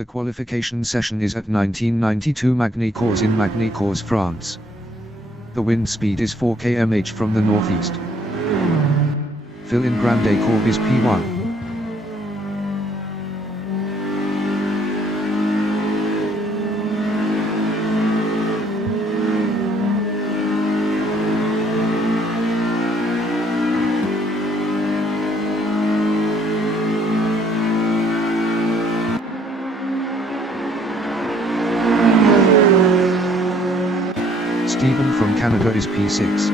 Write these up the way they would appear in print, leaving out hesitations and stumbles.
The qualification session is at 1992 Magny Cours in Magny Cours, France. The wind speed is 4 km/h from the northeast. Fill in Grande Courbe is P1. Stephen from Canada is P6.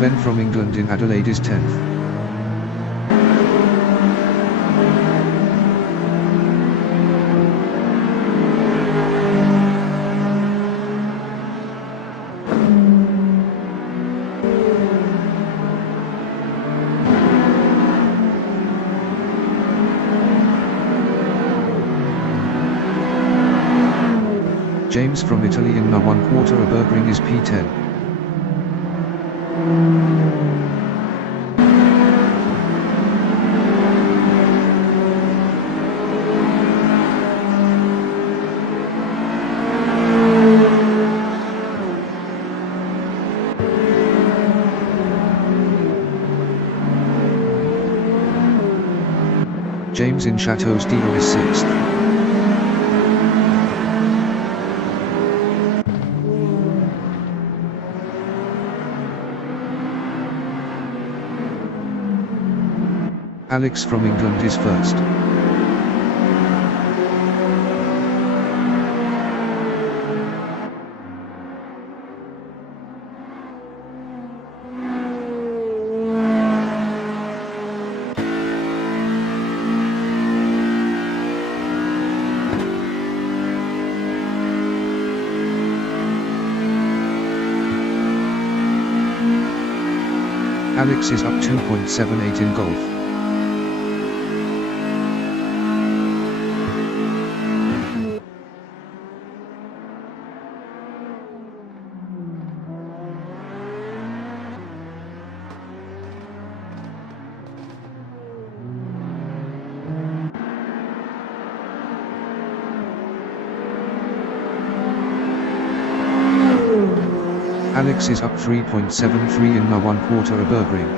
Ben from England in Adelaide is 10th. James from Italy in the 1/4 of Burgring is P10. James in Chateau Steel is 6th. Alex from England is 1st. Alex is up 2.78 in golf. Alex is up 3.73 in the 1/4 of Burgring.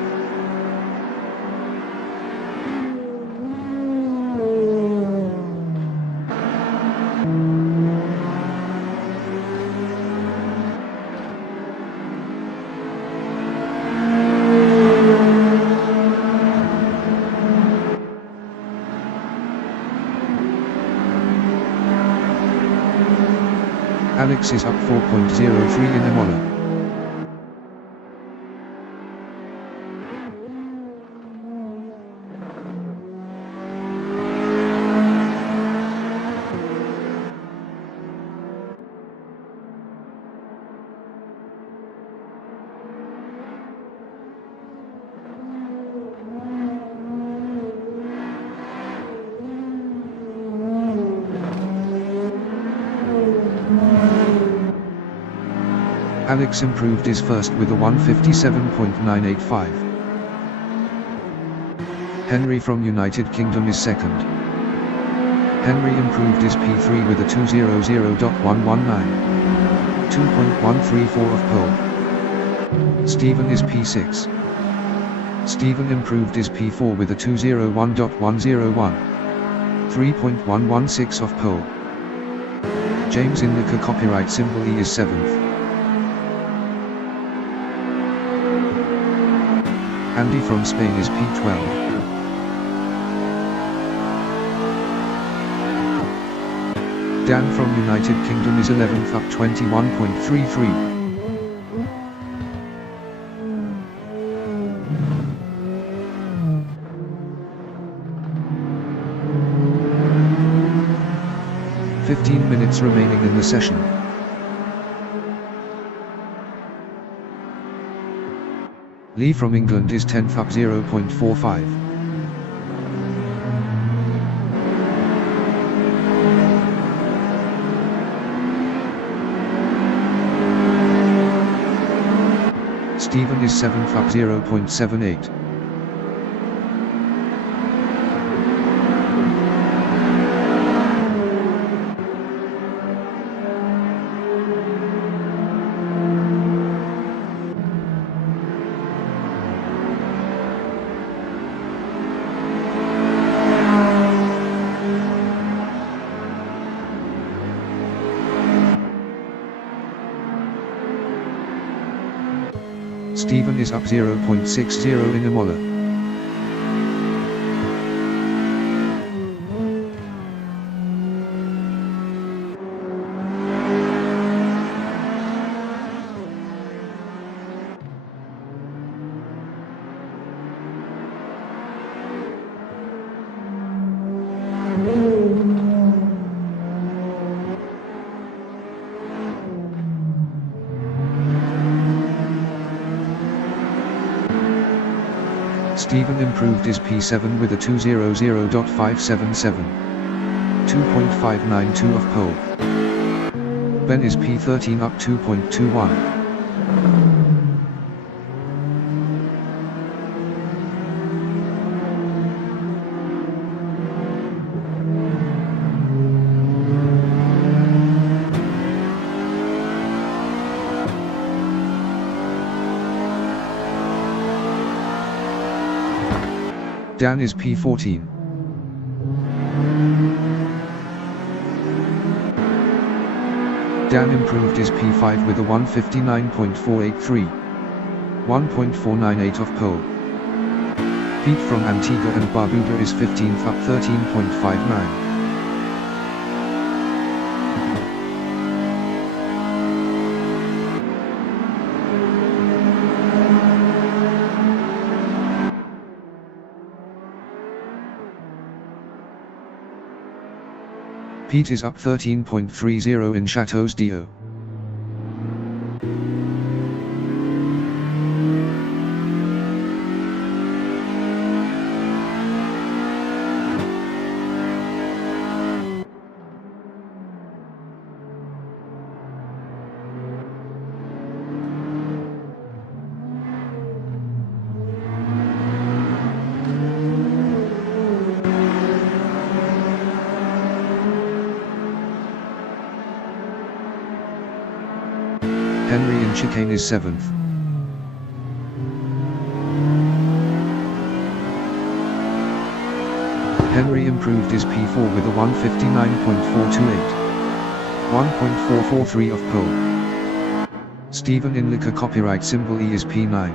Alex is up 4.03 in Imola. Alex improved his first with a 157.985. Henry from United Kingdom is 2nd. Henry improved his P3 with a 200.119. 2.134 of pole. Stephen is P6. Stephen improved his P4 with a 201.101. 3.116 of pole. James in the copyright symbol E is 7th. Andy from Spain is P12. Dan from United Kingdom is 11th, up 21.33. "15 minutes remaining in the session. Lee from England is 10th up 0.45. Stephen is 7th up 0.78. Stephen is up 0.60 in Imola. Stephen improved his P7 with a 2:00.577. 2.592 of pole. Ben is P13 up 2.21. Dan is P14. Dan improved his P5 with a 1:59.483. 1.498 of pole. Pete from Antigua and Barbuda is 15th up 13.59. Pete is up 13.30 in Chateau's Dio. Henry in chicane is 7th. Henry improved his P4 with a 1:59.428. 1.443 of pole. Stephen in liquor copyright symbol E is P9.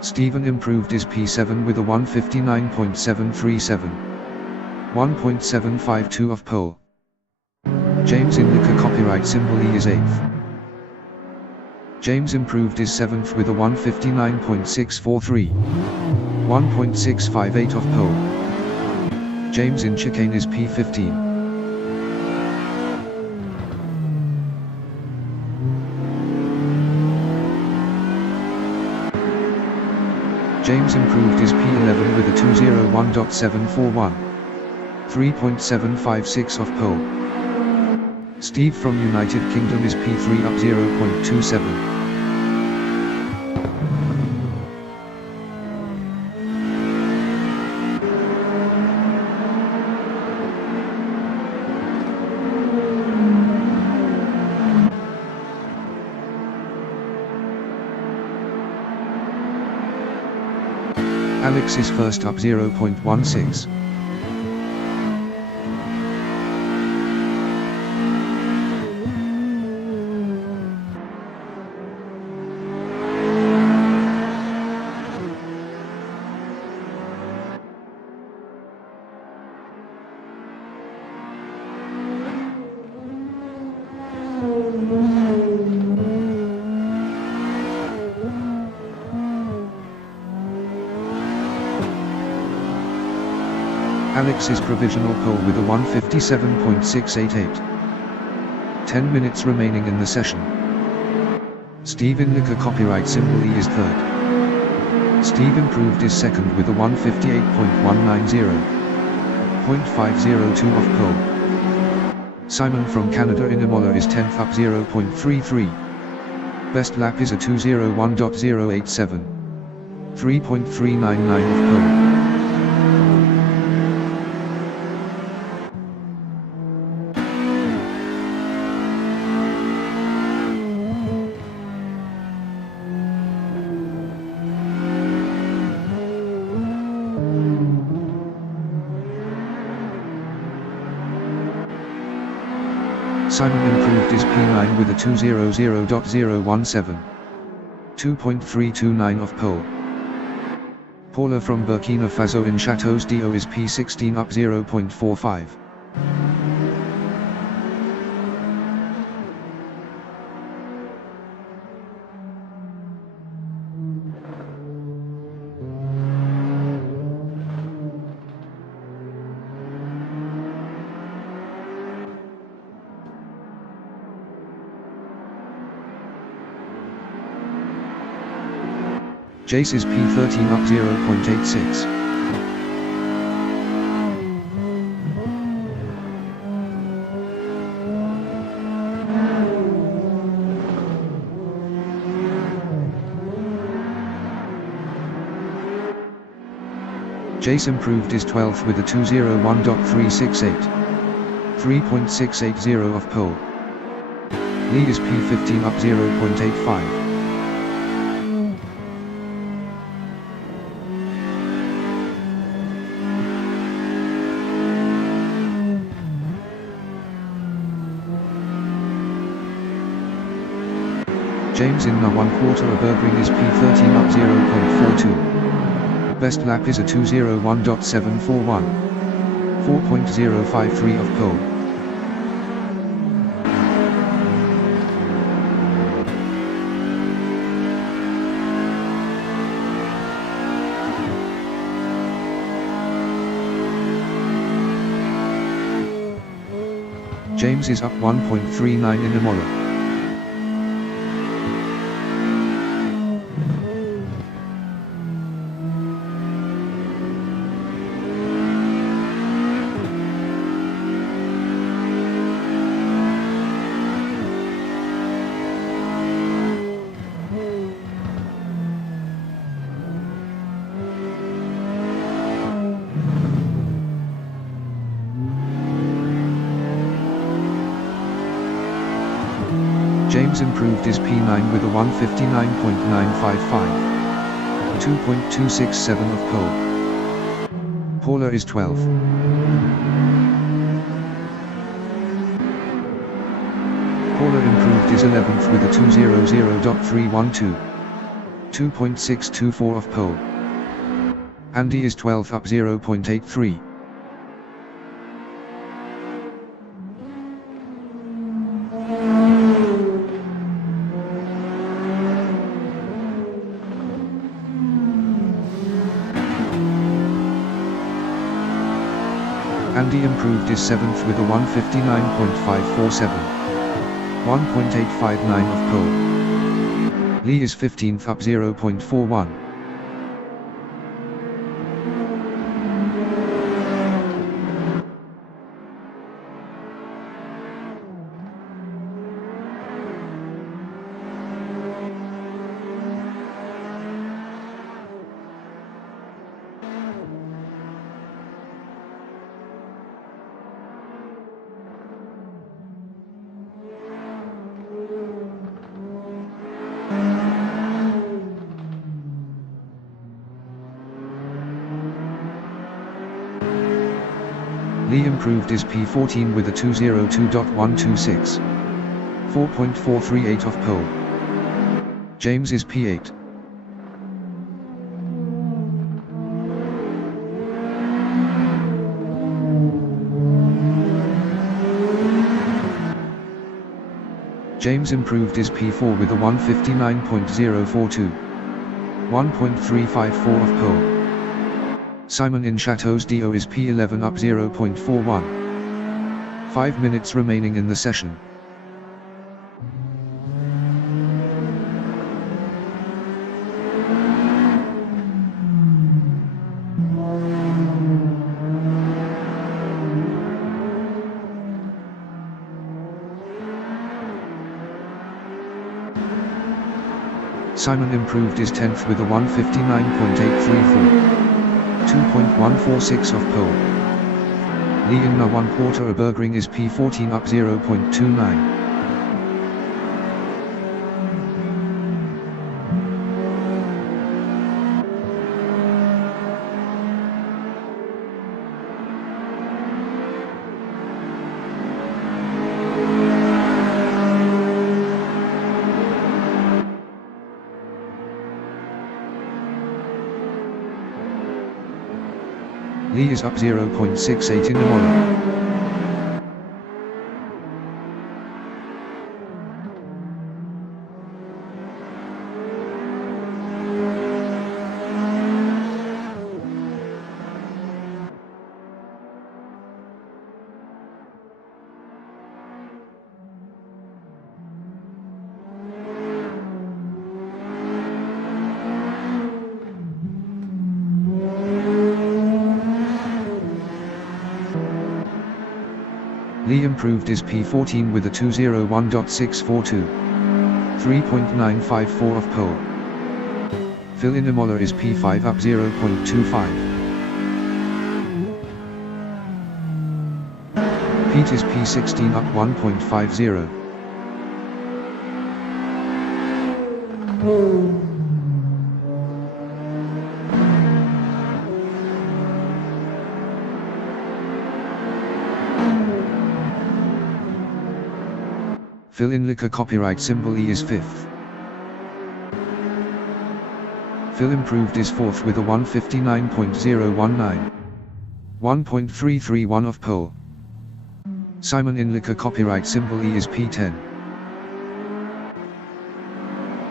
Stephen improved his P7 with a 1:59.737. 1.752 of pole. James in liquor copyright symbol E is 8th. James improved his 7th with a 1:59.643. 1.658 of pole. James in chicane is P15. James improved his P11 with a 2:01.741. 3.756 of pole. Steve from United Kingdom is P3 up 0.27. Alex is first up 0.16. Alex's provisional pole with a 1:57.688. 10 minutes remaining in the session. Steve in Liquor copyright symbol E is third. Steve improved is second with a 158.190. 0.502 off pole. Simon from Canada in Imola is 10th up 0.33. Best lap is a 201.087. 3.399 off pole. Simon improved his P9 with a 200.017. 2.329 off pole. Paula from Burkina Faso in Chateaux d'Eau is P16 up 0.45. Jace is P13 up 0.86. Jace improved his 12th with a 201.368. 3.680 off pole. Lee is P15 up 0.85. James in the 1/4 of Burgring is P13 up 0.42. Best lap is a 201.741. 4.053 off pole. James is up 1.39 in Imola. James improved his P9 with a 159.955. 2.267 of pole. Paula is 12th. Paula improved his 11th with a 200.312. 2.624 of pole. Andy is 12th up 0.83. Andy improved his 7th with a 159.547. 1.859 of pole. Lee is 15th up 0.41. Lee improved his P14 with a 202.126. 4.438 off pole. James is P8. James improved his P4 with a 159.042. 1.354 off pole. Simon in Chateaux d'Eau is P11 up 0.41. 5 minutes remaining in the session. Simon improved his 10th with a 159.834. 2.146 off pole. Lee in the 1/4 a Burgring is P14 up 0.29. Lee is up 0.68 in the Imola. Lee improved his P14 with a 201.642. 3.954 off pole. Phil in Imola is P5 up 0.25. Pete is P16 up 1.50. Phil in Liquor copyright symbol E is 5th. Phil improved his 4th with a 159.019. 1.331 off pole. Simon in Liquor copyright symbol E is P10.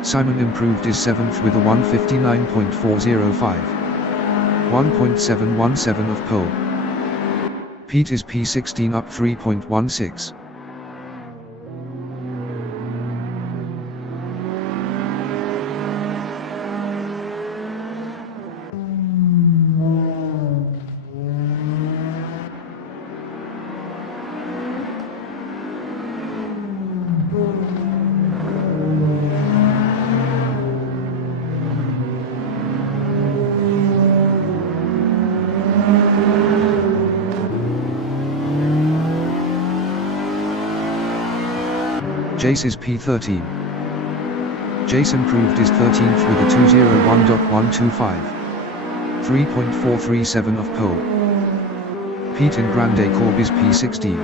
Simon improved his 7th with a 159.405. 1.717 off pole. Pete is P16 up 3.16. Jace is P13. Jace improved his 13th with a 201.125. 3.437 off pole. Pete in Grande Cours is P16.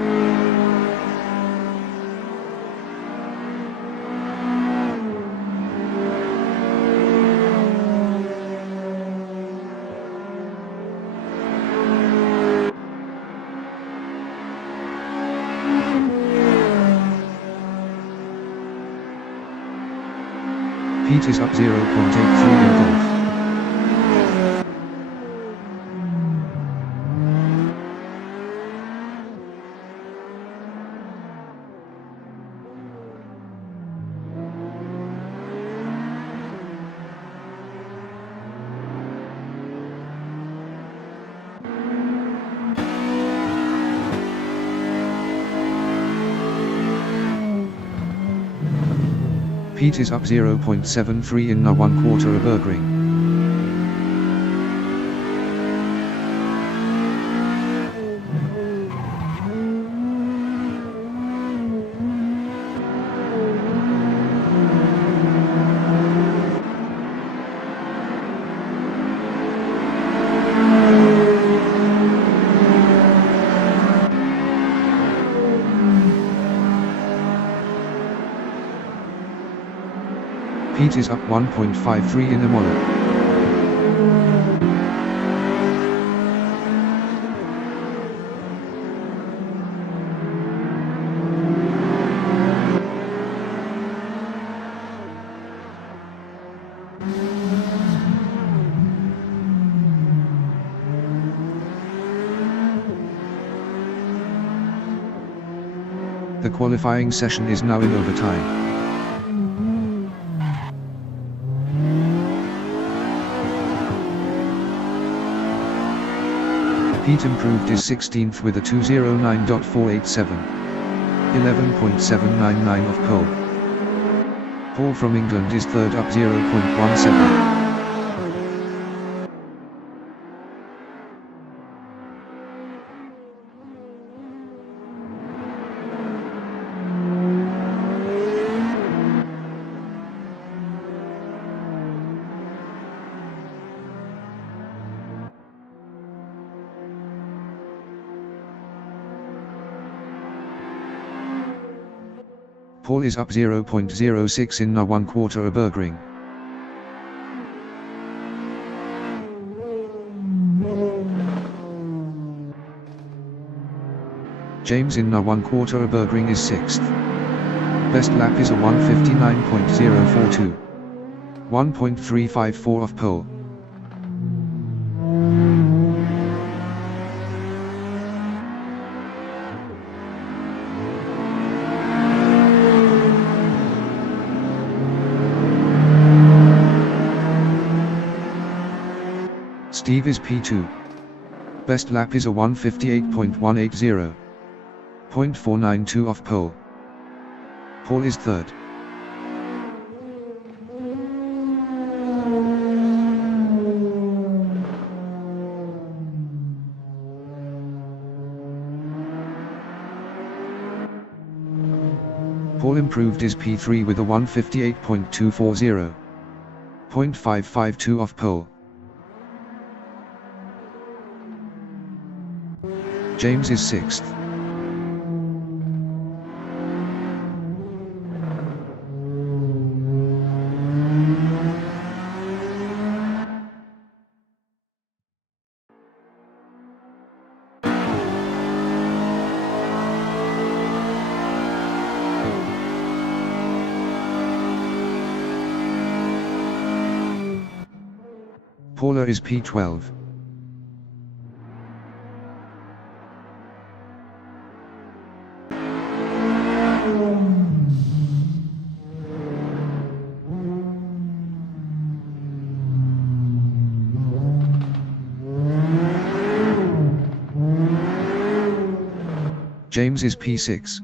Pete is up 0.83 in golf. Pete is up 0.73 in the 1/4 a Burgring. Pete is up 1.53 in the Imola. The qualifying session is now in overtime. Pete improved his 16th with a 209.487. 11.799 off pole. Paul from England is third up 0.17. Paul is up 0.06 in the 1/4 a Burgring. James in the 1/4 a Burgring is 6th. Best lap is a 1:59.042. 1.354 off pole. Steve is P2. Best lap is a 1:58.180. 0.492 off pole. Paul is third. Paul improved his P3 with a 1:58.240. 0.552 off pole. James is 6th. Paula is P12. James is P6.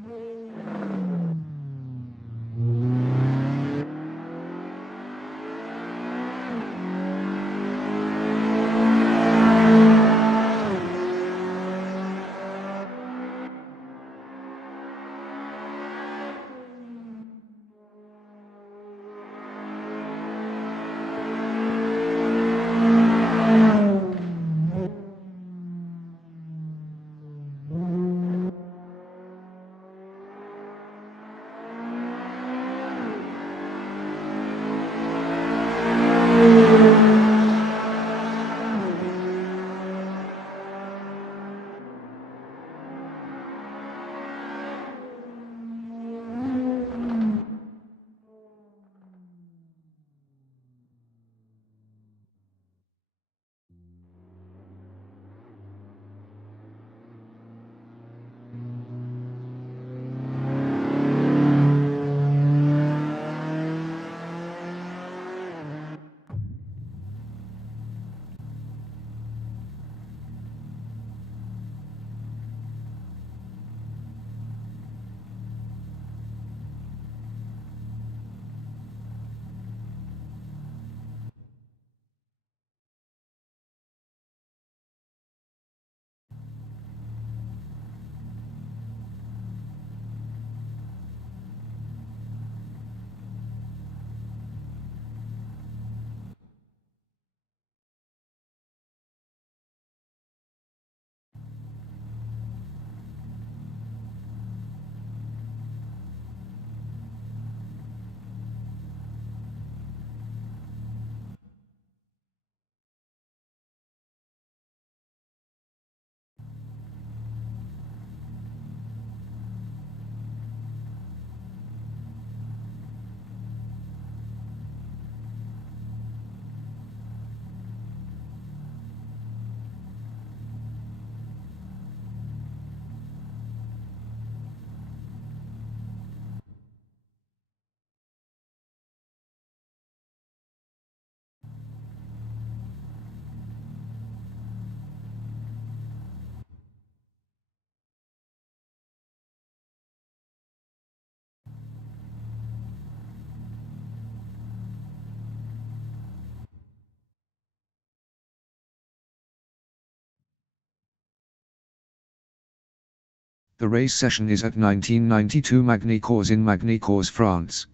The race session is at 1992 Magny Cours in Magny Cours, France.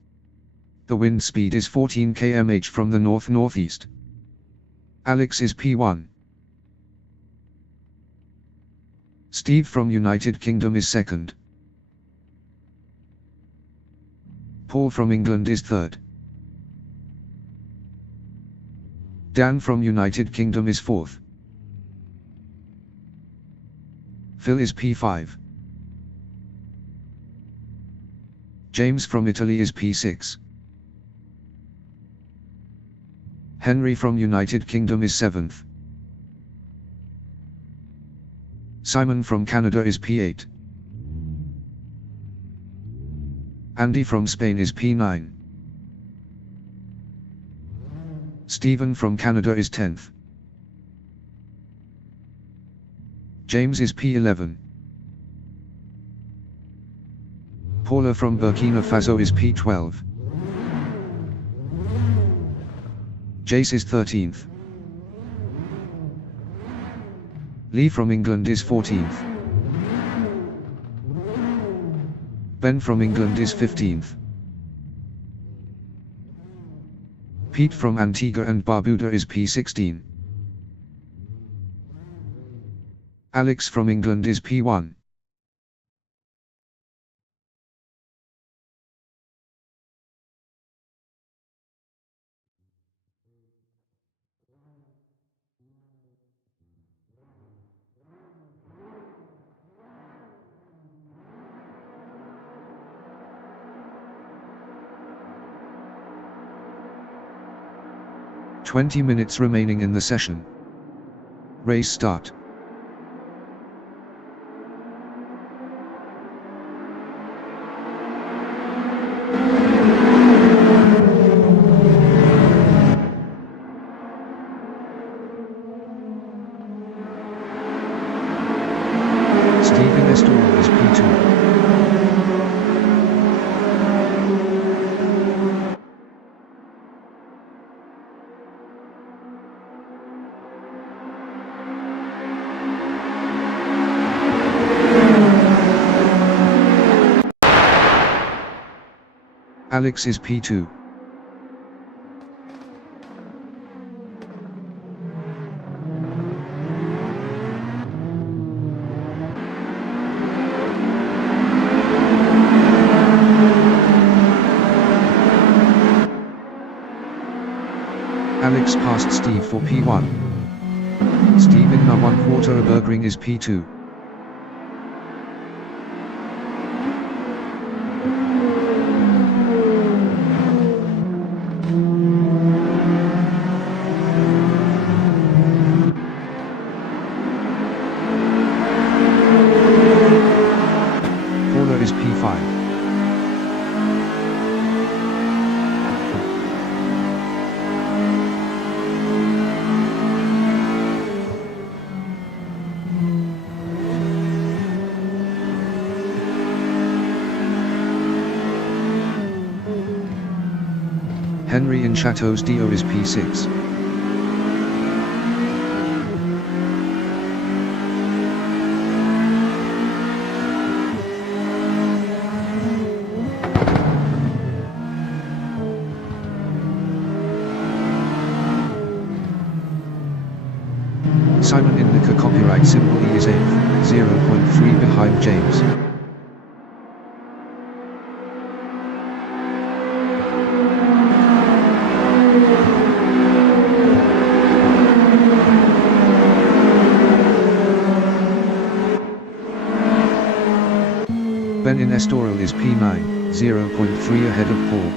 The wind speed is 14 km/h from the north-northeast. Alex is P1. Steve from United Kingdom is second. Paul from England is third. Dan from United Kingdom is fourth. Phil is P5. James from Italy is P6. Henry from United Kingdom is 7th. Simon from Canada is P8. Andy from Spain is P9. Stephen from Canada is 10th. James is P11. Paula from Burkina Faso is P12. Jace is 13th. Lee from England is 14th. Ben from England is 15th. Pete from Antigua and Barbuda is P16. Alex from England is P1. "20 minutes remaining in the session. Race start." Stephen Estoril is P2. Alex is P2. Alex passed Steve for P1. Steve in N1/4 Burgering is P2. Paula is P5. Henry in Chateau's Dio is P6. Simon in Nika copyright symbol E is 8th, 0.3 behind James. Ben in Estoril is P9, 0.3 ahead of Paul.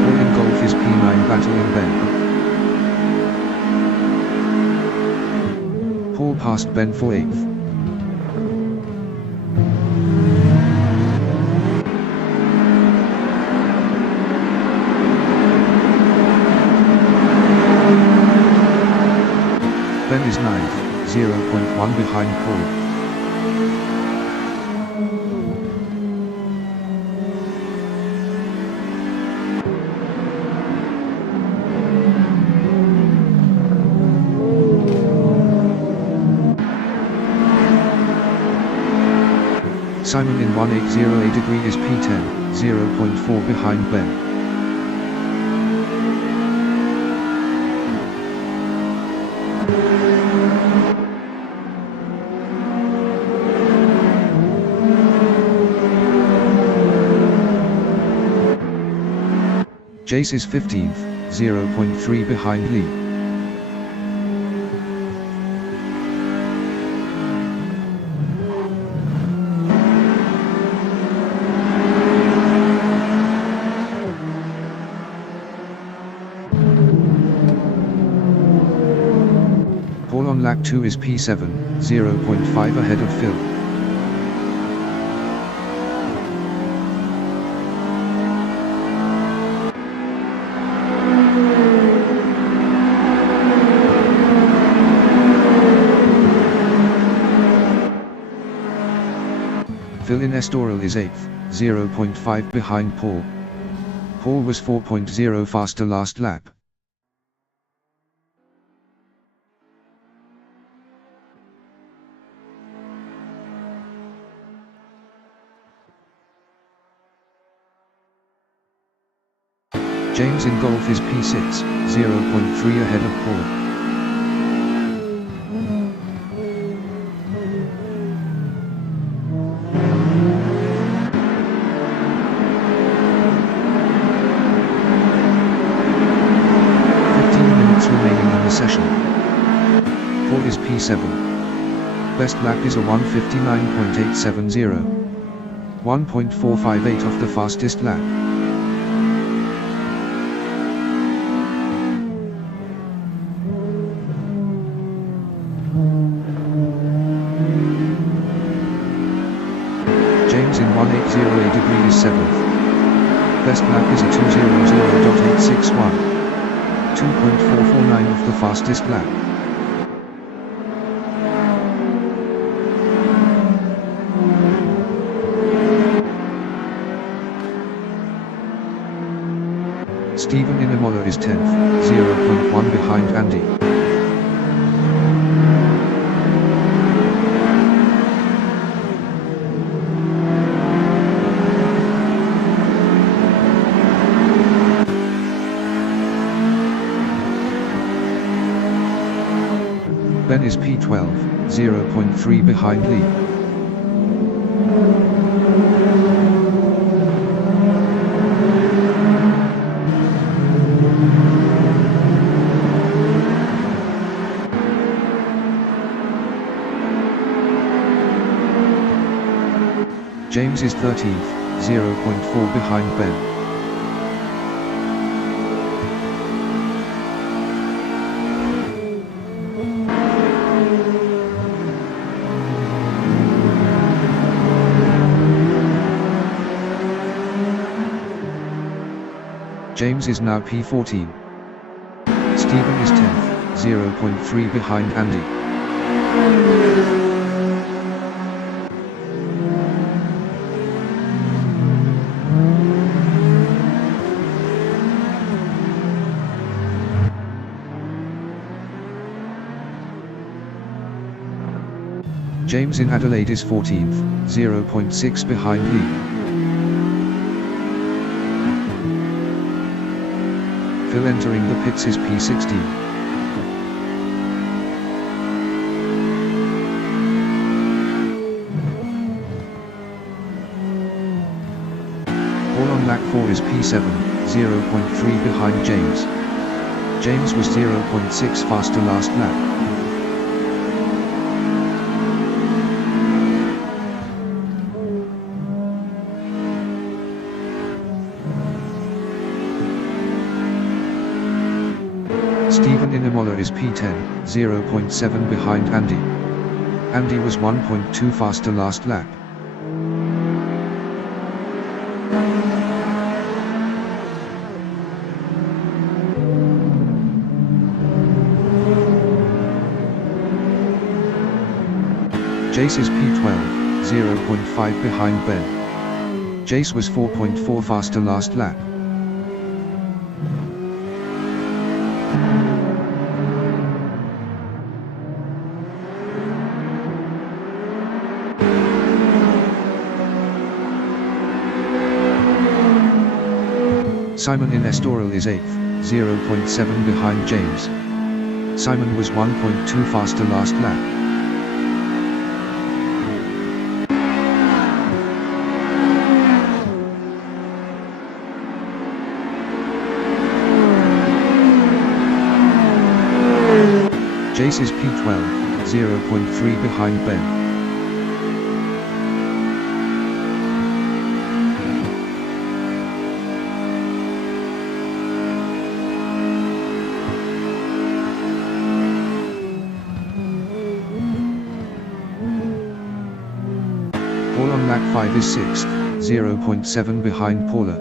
Paul in Golf is P9 battling Ben. Paul passed Ben for 8th. Ben is 9th, 0.1 behind Paul. Simon in 180 degree is P10, 0.4 behind Ben. Jace is 15th, 0.3 behind Lee. Paul on lap 2 is P7, 0.5 ahead of Phil. Phil in Estoril is 8th, 0.5 behind Paul. Paul was 4.0 faster last lap. James in golf is P6, 0.3 ahead of Paul. Remaining in the session. Paul is P7. Best lap is a 1:59.870. 1.458 off the fastest lap. James in 180 degree is 7th. Best lap is a 2:00.861. 2.449 off the fastest lap. Stephen in Imola is 10th, 0.1 behind Andy. Ben is P12, 0.3 behind Lee. James is 13th, 0.4 behind Ben. James is now P14. Stephen is 10th, 0.3 behind Andy. James in Adelaide is 14th, 0.6 behind Lee. Phil entering the pits is P16. Paul on lap 4 is P7, 0.3 behind James. James was 0.6 faster last lap. Stephen in Imola is P10, 0.7 behind Andy. Andy was 1.2 faster last lap. Jace is P12, 0.5 behind Ben. Jace was 4.4 faster last lap. Simon in Estoril is 8th, 0.7 behind James. Simon was 1.2 faster last lap. Jace is P12, 0.3 behind Ben. Paul on lap 5 is 6th, 0.7 behind Paula.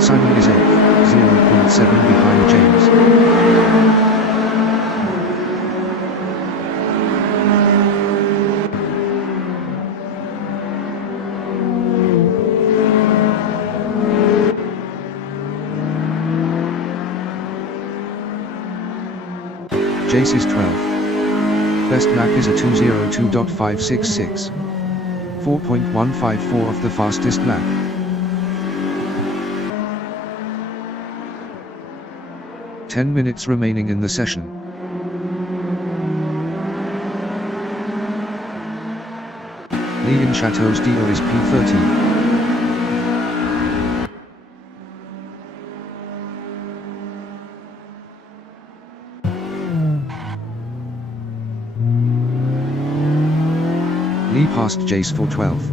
Simon is 8th, 0.7 behind James. Jace is 12th. Best lap is a 2:02.566. 4.154 of the fastest lap. Ten minutes remaining in the session. Lee in Chateau's Dio is P13. Lee passed Jace for 12th.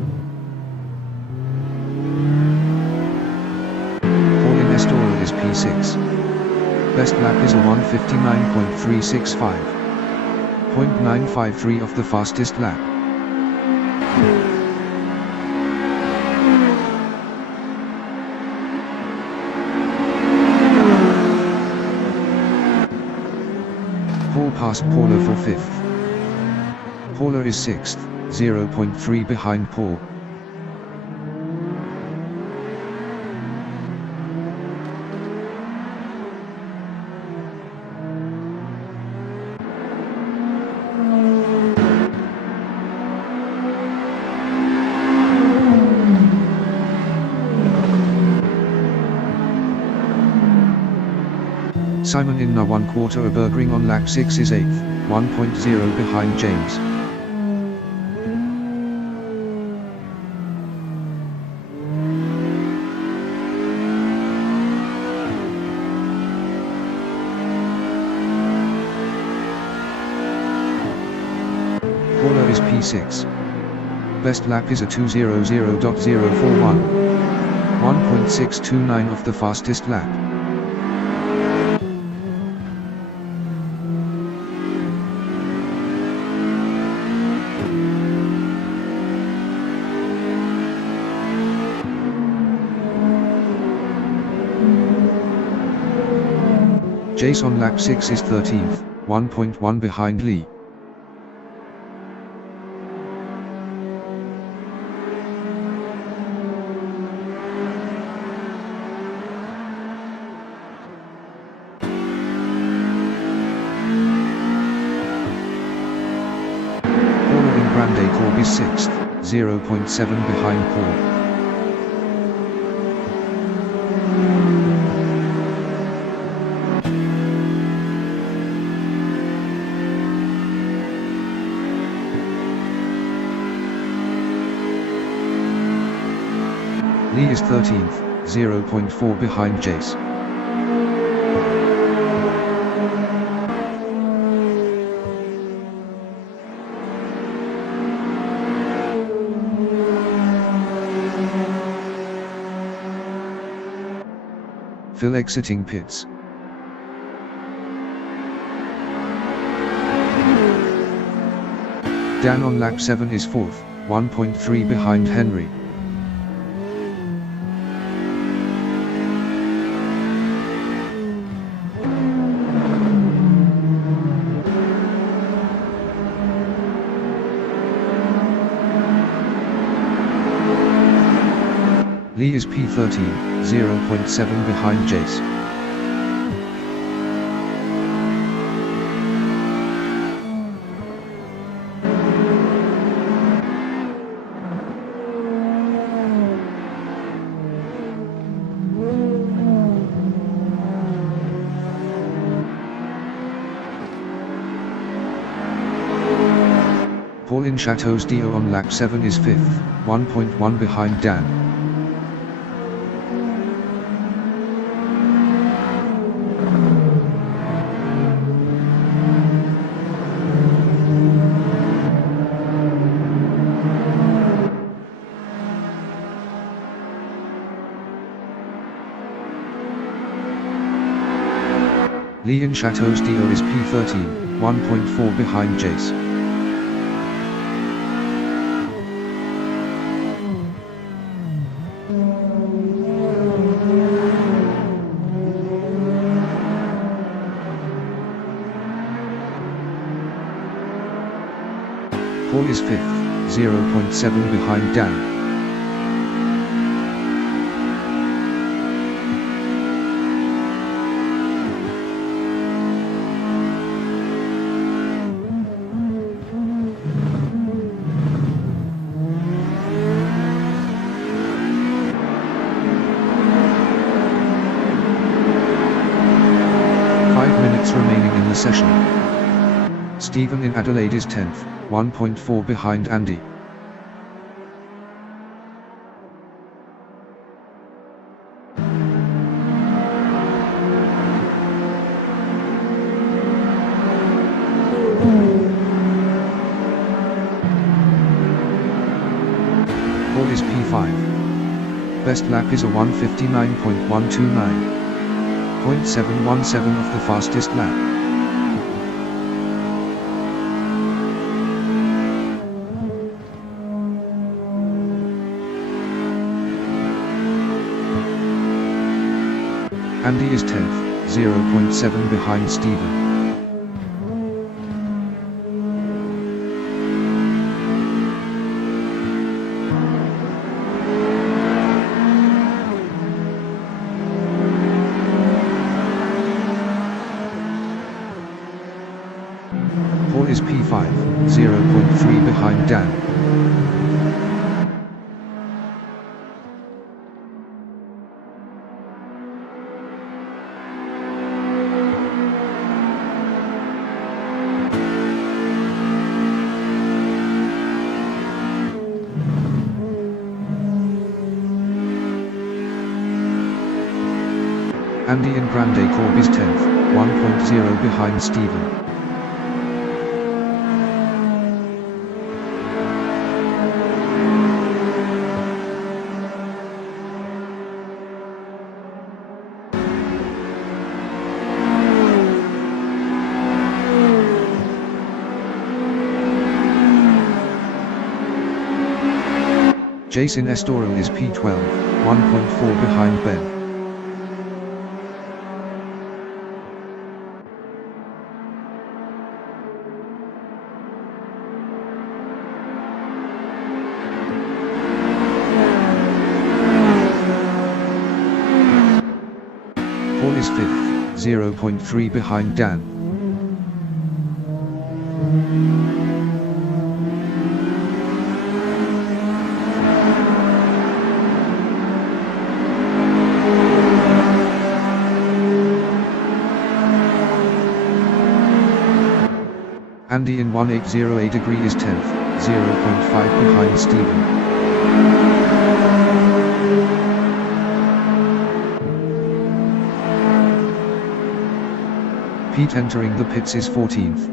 Paul in Estoril is P6. Best lap is a 1:59.365. 0.953 of the fastest lap. Paul passed Paula for 5th. Paula is 6th, 0.3 behind Paul. Simon in Na-1/4 a Burgering on lap 6 is 8th, 1.0 behind James. Paula is P6. Best lap is a 2:00.041. 1.629 of the fastest lap. Jace on lap 6 is 13th, 1.1 behind Lee. Paula in Grande Cours is 6th, 0.7 behind Paul. Lee is 13th, 0.4 behind Jace. Phil exiting pits. Dan on lap 7 is 4th, 1.3 behind Henry. Lee is P13, 0.7 behind Jace. Paul in Chateau's Dio on lap 7 is 5th, 1.1 behind Dan. Lee in Chateau's Dio is P13, 1.4 behind Jace. Paul is 5th, 0.7 behind Dan. Remaining in the session. Stephen in Adelaide is 10th, 1.4 behind Andy. Paul is P5. Best lap is a 1:59.129. 0.717 of the fastest lap. Andy is 10th, 0.7 behind Stephen. Paul is P5, 0.3 behind Dan. Andy in Grande Cours is 10th, 1.0 behind Stephen. Jace in Estoril is P12, 1.4 behind Ben. Paul is 5th, 0.3 behind Dan. Andy in 1808 degree is 10th, 0.5 behind Stephen. Pete entering the pits is 14th.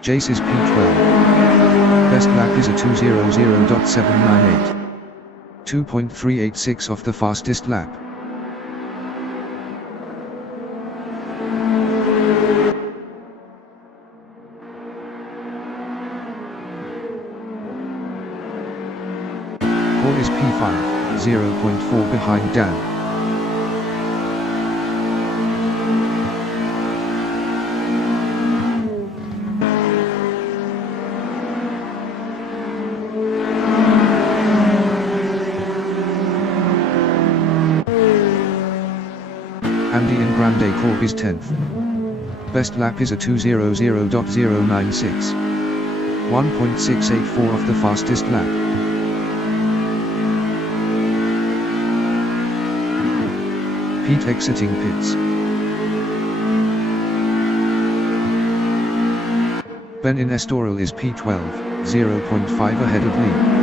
Jace is P12. Best lap is a 2:00.798. 2.386 of the fastest lap. Paul is P5, 0.4 behind Dan. Grande Cours is 10th. Best lap is a 2:00.096. 1.684 of the fastest lap. Pete exiting pits. Ben in Estoril is P12, 0.5 ahead of Lee.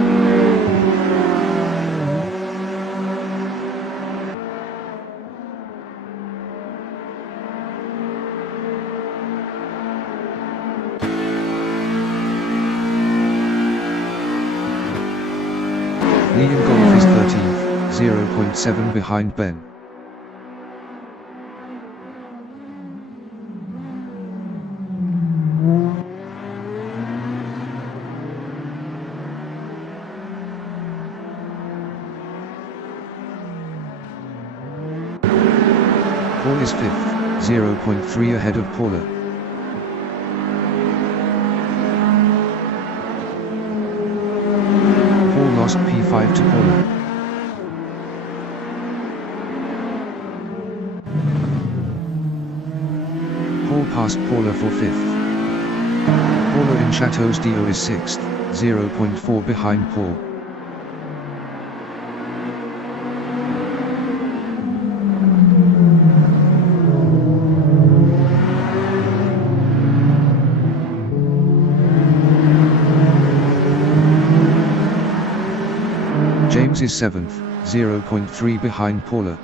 Lee in Golf is 13th, 0.7 behind Ben. Paul is 5th, 0.3 ahead of Paula. Paul lost P5 to Paula. Paul passed Paula for 5th. Paula in Chateaux d'Eau is 6th, 0.4 behind Paul. James is 7th, 0.3 behind Paula.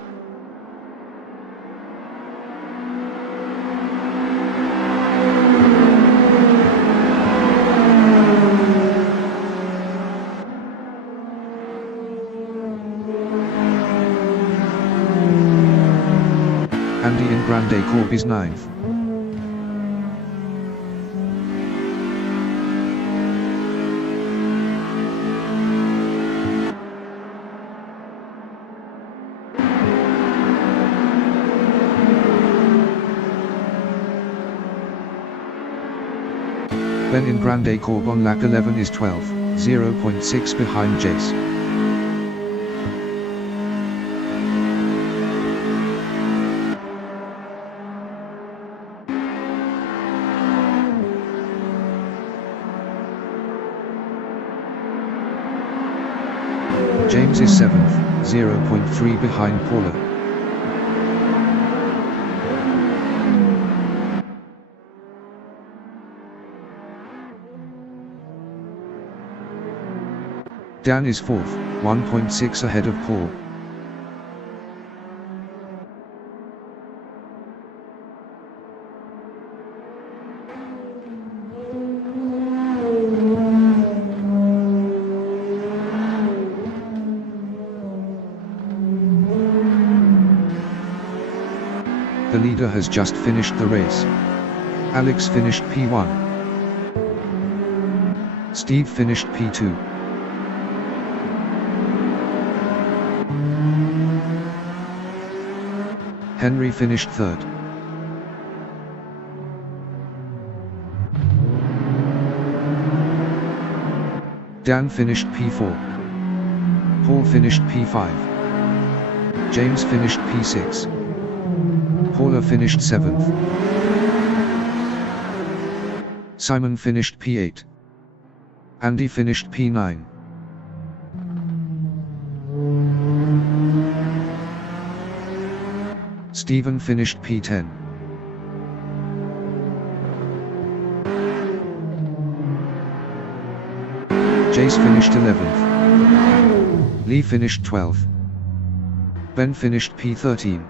Andy in Grande Cours is 9th. Ben in Grande Cours on lap 11 is 12th, 0.6 behind Jace. James is 7th, 0.3 behind Paula. Dan is 4th, 1.6 ahead of Paul. The leader has just finished the race. Alex finished P1. Steve finished P2. Henry finished 3rd. Dan finished P4. Paul finished P5. James finished P6. Paula finished 7th. Simon finished P8. Andy finished P9. Stephen finished P10. Jace finished 11th. Lee finished 12th. Ben finished P13.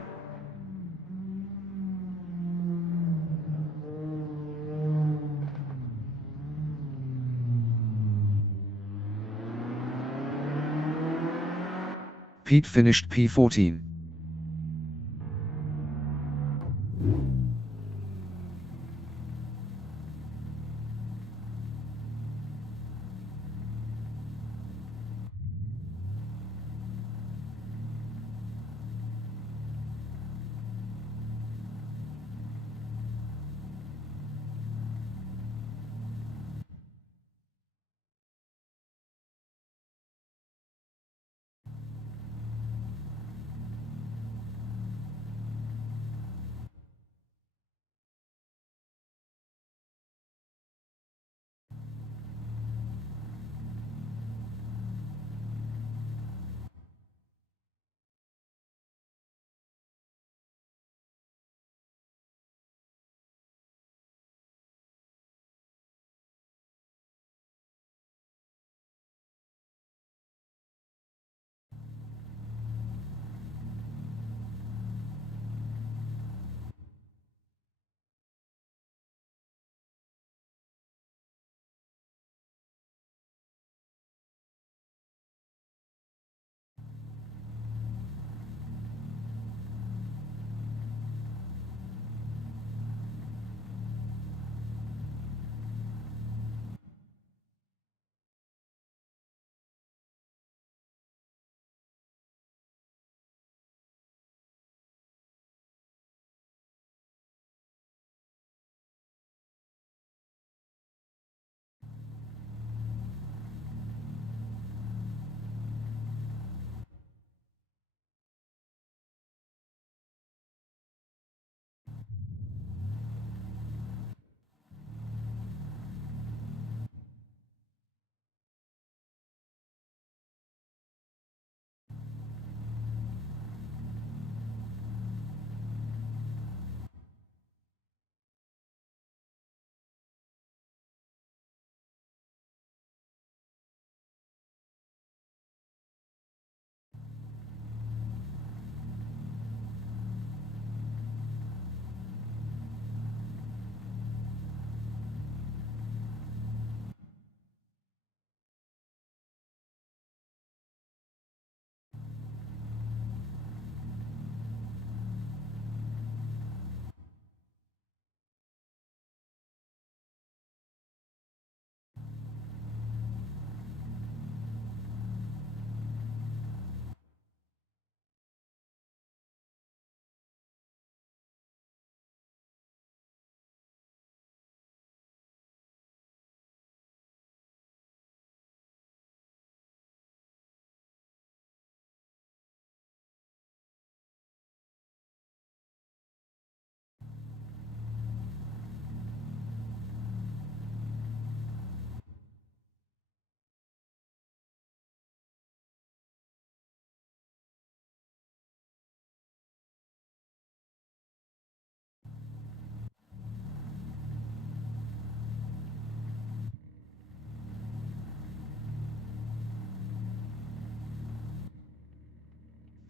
Pete finished P14.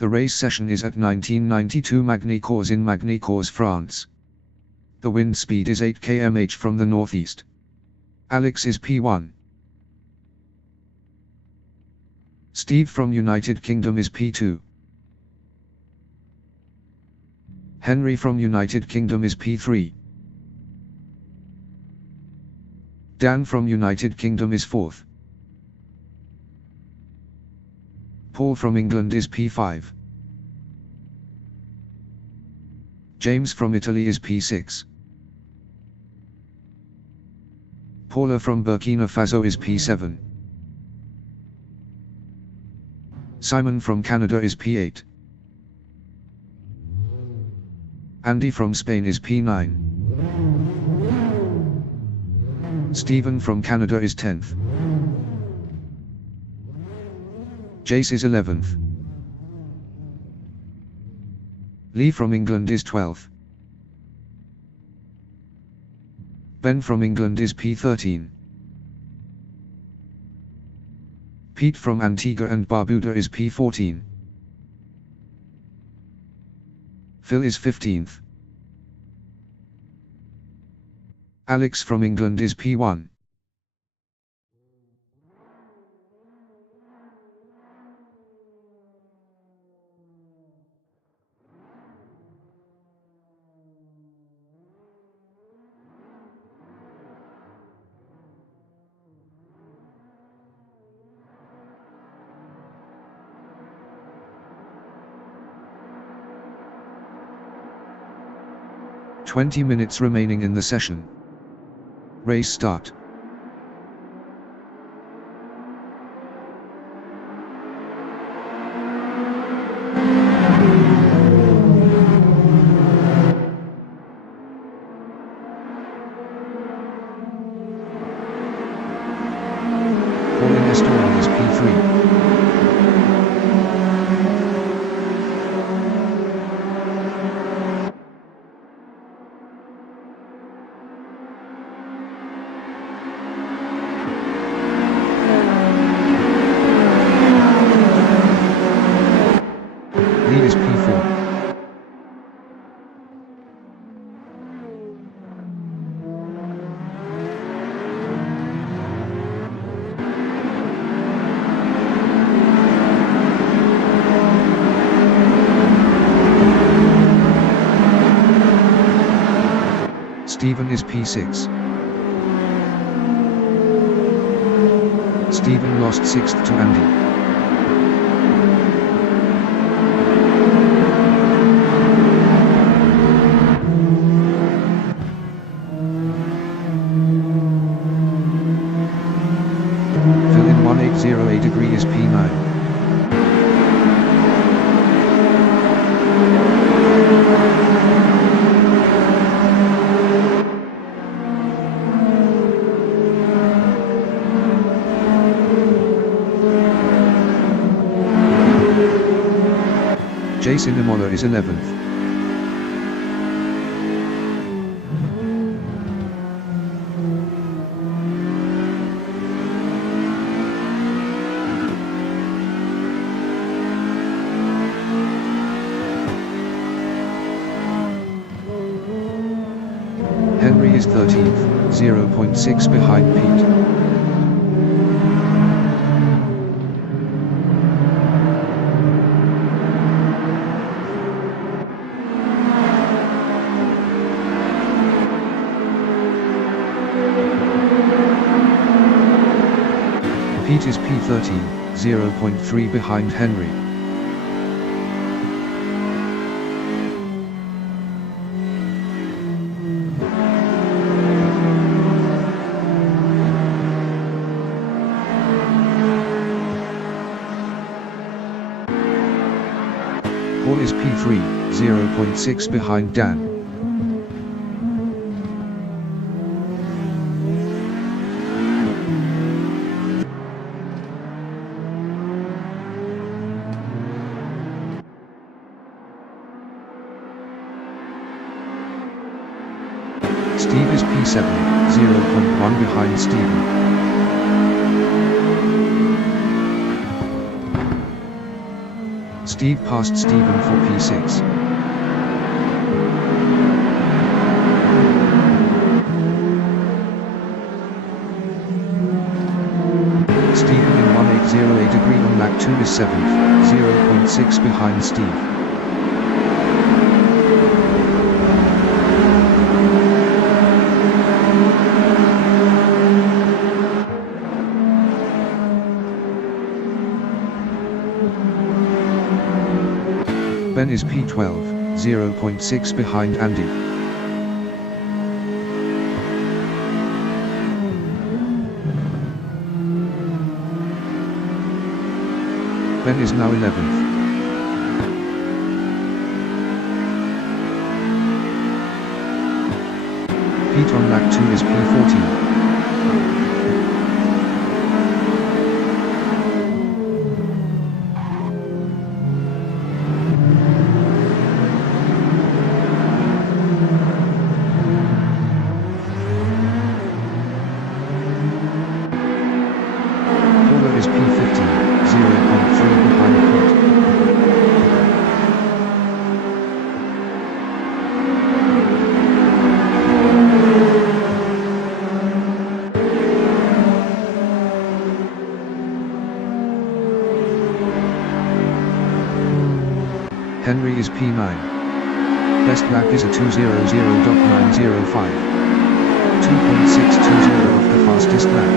The race session is at 1992 Magny Cours in Magny Cours, France. The wind speed is 8 km/h from the northeast. Alex is P1. Steve from United Kingdom is P2. Henry from United Kingdom is P3. Dan from United Kingdom is 4th. Paul from England is P5. James from Italy is P6. Paula from Burkina Faso is P7. Simon from Canada is P8. Andy from Spain is P9. Stephen from Canada is 10th. Jace is 11th. Lee from England is 12th. Ben from England is P13. Pete from Antigua and Barbuda is P14. Phil is 15th. Alex from England is P1. "20 minutes remaining in the session. Race start." Pauline Estoran is P3. Lead is P4. Stephen is P6. Stephen lost 6th to Andy. Phil in 1808 degree is P9. Jason Imola is 11th. Henry is 13th, 0.6 behind Pete. Pete is P13, 0.3 behind Henry. Paul is P3, 0.6 behind Dan. Steve is P7, 0.1 behind Stephen. Steve passed Stephen for P6. Stephen in 1808 agree on lap 2 is 7th, 0.6 behind Steve. Ben is P12, 0.6 behind Andy. Ben is now 11th. Pete on lap 2 is P14. Is P15, 0.3 behind Pete. Henry is P9. Best lap is a 2:00.905. 2.620 of the fastest lap.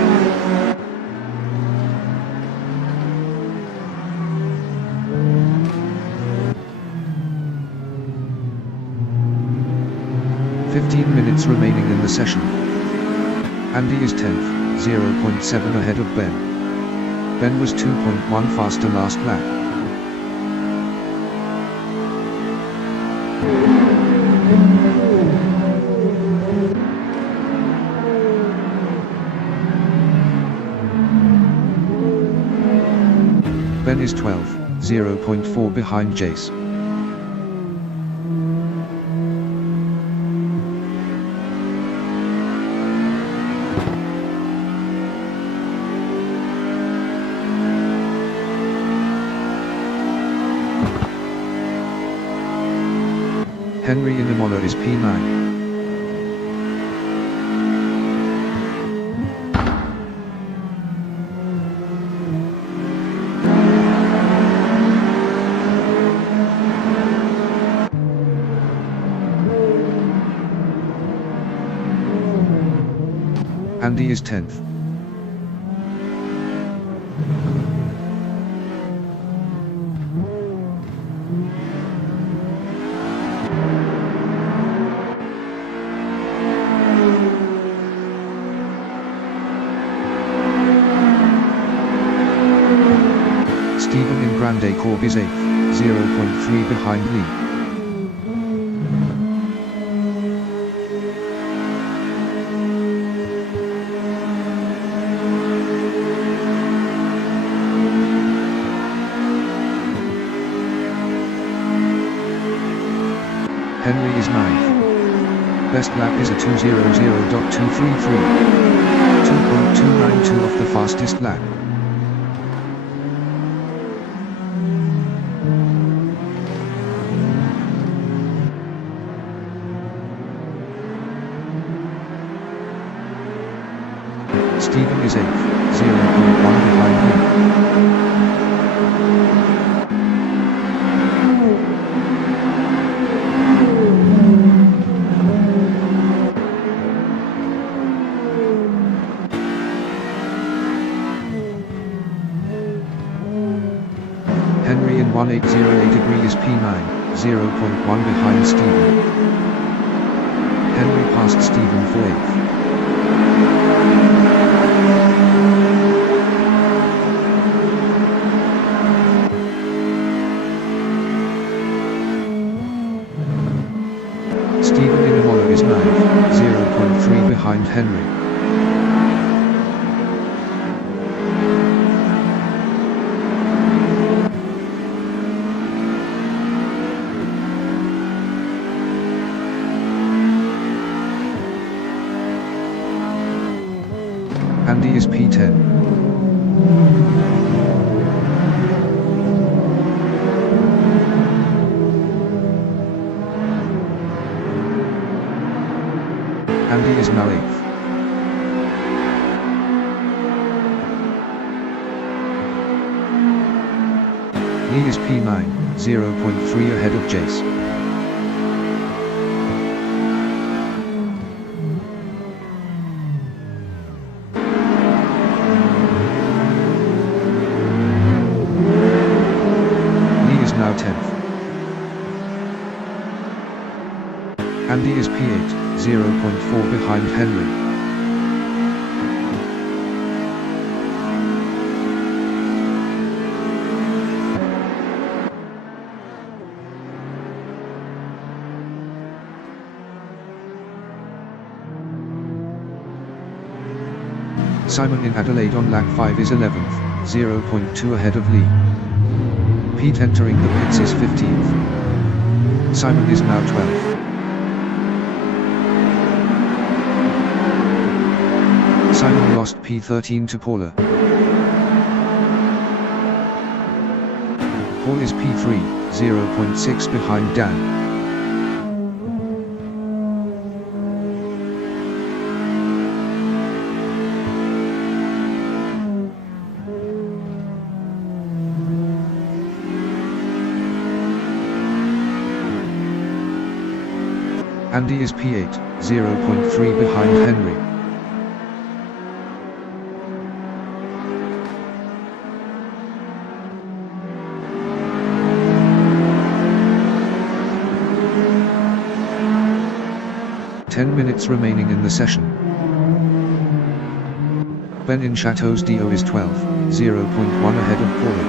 Minutes remaining in the session. Andy is 10th, 0.7 ahead of Ben. Ben was 2.1 faster last lap. Ben is 12th, 0.4 behind Jace. Henry in Imola is P9. Andy is 10th. Stephen in Grande Cours is 8th, 0.3 behind Lee. Henry is 9th. Best lap is a 2:00.233. 2.292 of the fastest lap. Stephen is 8th, 0.1 behind him. Henry in 1808 agree is P9, 0.1 behind Stephen. Henry passed Stephen for 8th. Stephen in Imola is 9th, 0.3 behind Henry. Andy is P10. Andy is now 8th. Lee is P9, 0.3 ahead of Jace. Lee is now 10th. Andy is P8, 0.4 behind Henry. Simon in Adelaide on lap 5 is 11th, 0.2 ahead of Lee. Pete entering the pits is 15th. Simon is now 12th. Simon lost P13 to Paula. Paul is P3, 0.6 behind Dan. Andy is P8, 0.3 behind Henry. Minutes remaining in the session. Ben in Chateau's Dio is 12, 0.1 ahead of Paula.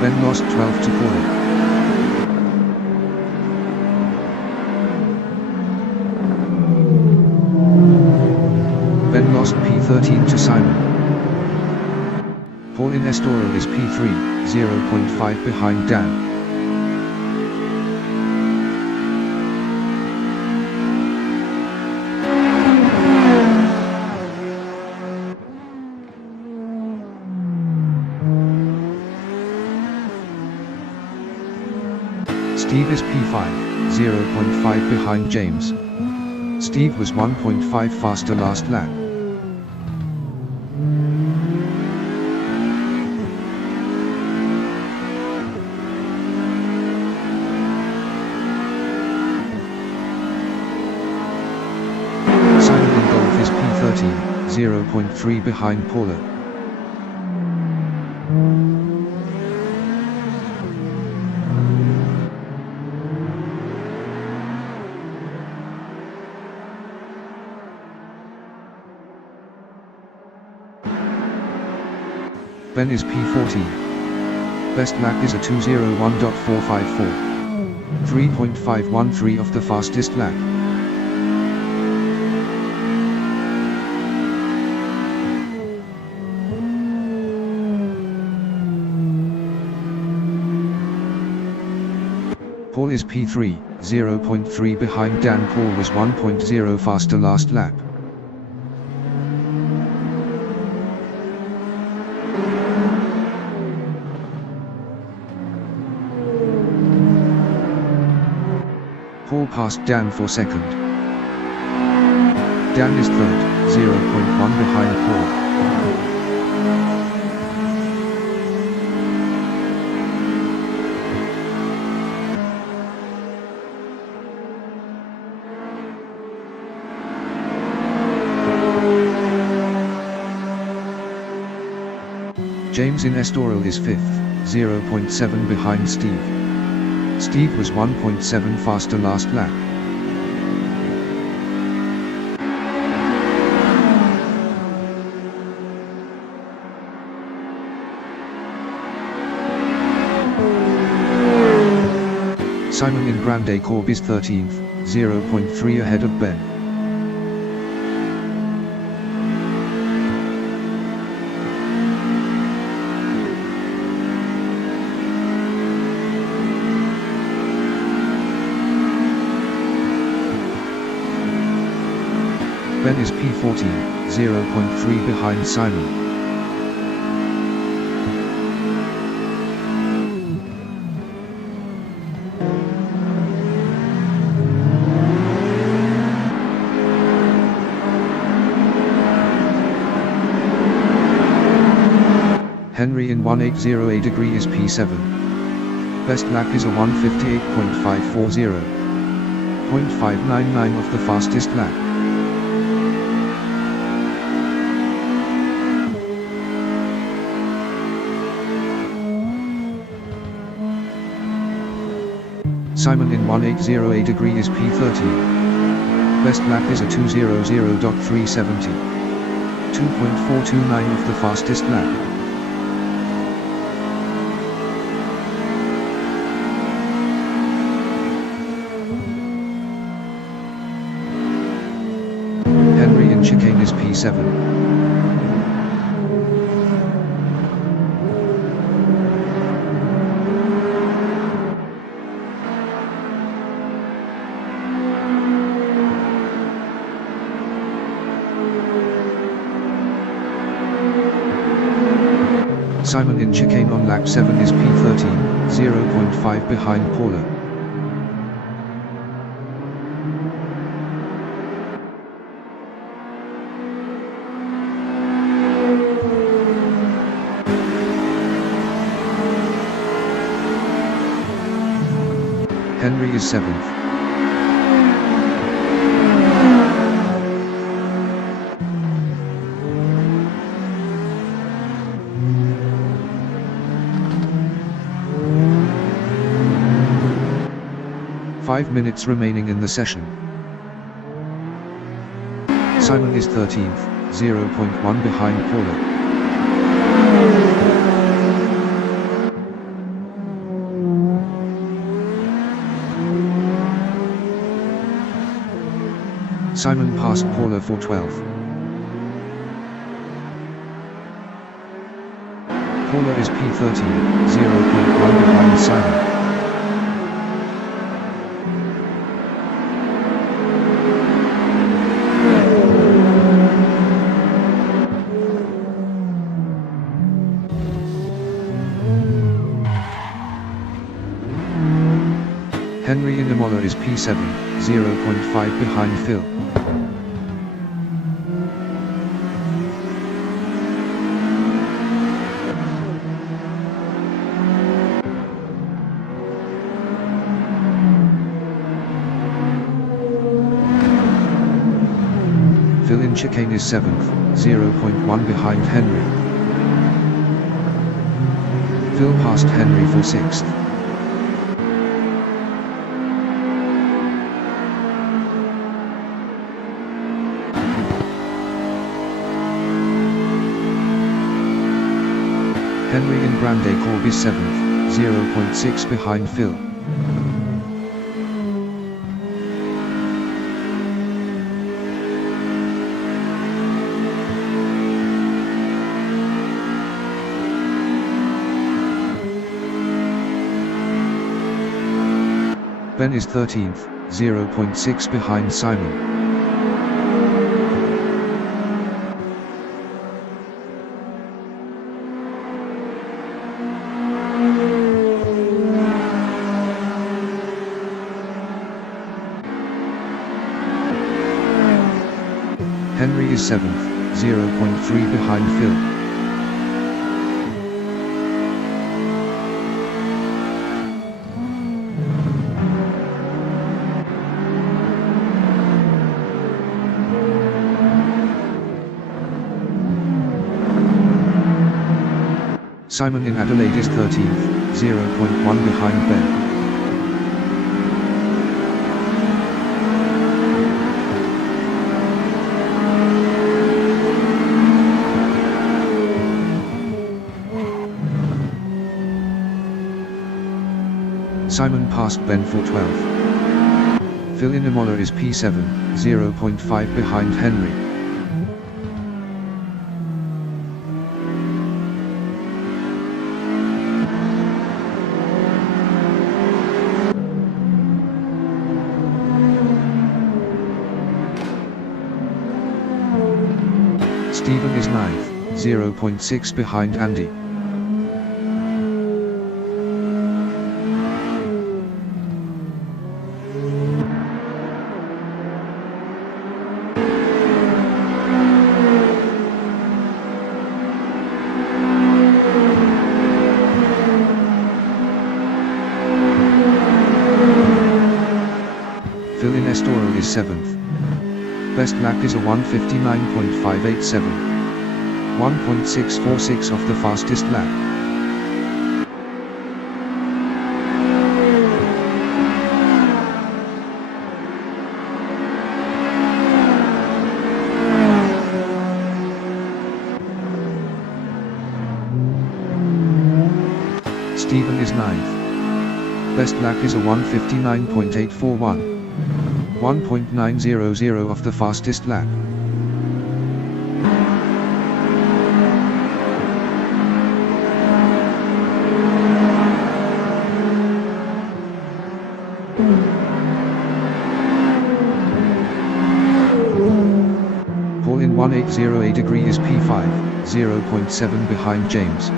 Ben lost 12 to Paula. Ben lost P13 to Simon. Paul in Estoril is P3, 0.5 behind Dan. Steve is P5, 0.5 behind James. Steve was 1.5 faster last lap. Simon in Golf is P13, 0.3 behind Paula. Ben is P14. Best lap is a 2:01.454. 3.513 of the fastest lap. Paul is P3, 0.3 behind Dan. Paul was 1.0 faster last lap. Paul passed Dan for second. Dan is third, 0.1 behind Paul. James in Estoril is 5th, 0.7 behind Steve. Steve was 1.7 faster last lap. Simon in Grande Cours is 13th, 0.3 ahead of Ben. Ben is P14, 0.3 behind Simon. Henry in 1808 agree is P7. Best lap is a 158.540. 0.599 of the fastest lap. Simon in 1808 agree is P13. Best lap is a 200.370. 2.429 of the fastest lap. Henry in chicane is P7. Simon in chicane on lap 7 is P13, 0.5 behind Paula. Henry is 7th. Five minutes remaining in the session. Simon is 13th, 0.1 behind Paula. Simon passed Paula for 12th. Paula is P13, 0.1 behind Simon. Henry in Imola is P7, 0.5 behind Phil. Phil in chicane is 7th, 0.1 behind Henry. Phil passed Henry for 6th. Henry in Grande Cours is 7th, 0.6 behind Phil. Ben is 13th, 0.6 behind Simon. Henry is 7th, 0.3 behind Phil. Simon in Adelaide is 13th, 0.1 behind Ben. Simon passed Ben for 12th. Phil in Imola is P7, 0.5 behind Henry. Stephen is 9th, 0.6 behind Andy. best lap is a 1:59.587. 1.646 of the fastest lap. Stephen is 9th. Best lap is a 1:59.841. 1.900 of the fastest lap. Paul in 1808 degree is P5, 0.7 behind James.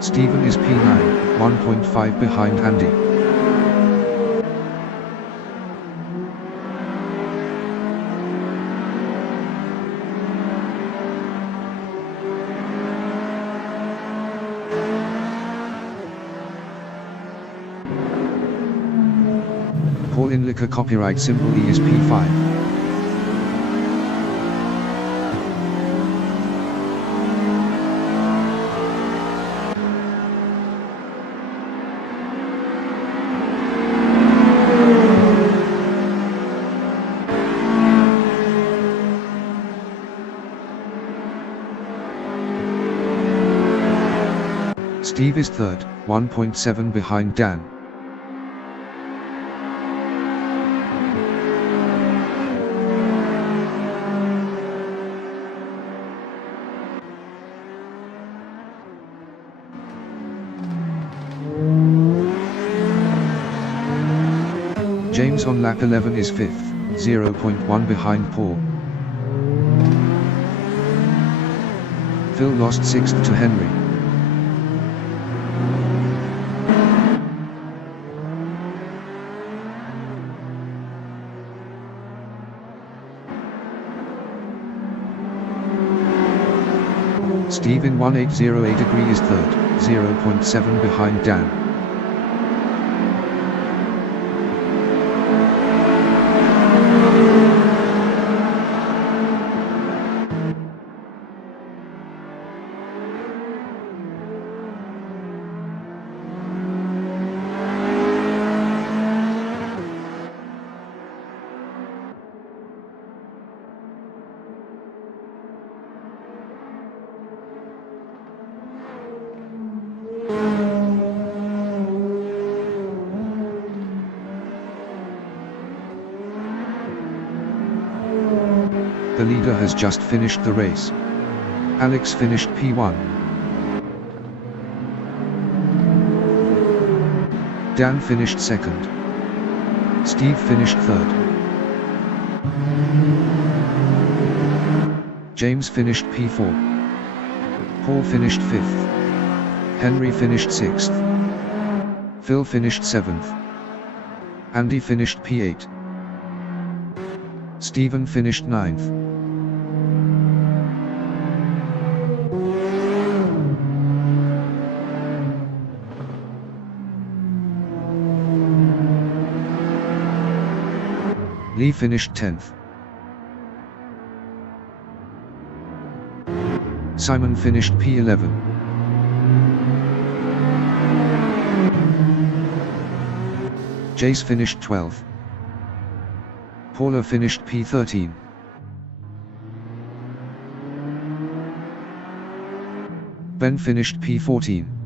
Stephen is P9, 1.5 behind Andy. Paul in liquor copyright symbol E is P5. Steve is 3rd, 1.7 behind Dan. James on lap 11 is 5th, 0.1 behind Paul. Phil lost 6th to Henry. Steve in 1808 degree is 3rd, 0.7 behind Dan. The leader has just finished the race. Alex finished P1. Dan finished 2nd. Steve finished 3rd. James finished P4. Paul finished 5th. Henry finished 6th. Phil finished 7th. Andy finished P8. Stephen finished 9th. Lee finished 10th. Simon finished P11. Jace finished 12th. Paula finished P13. Ben finished P14.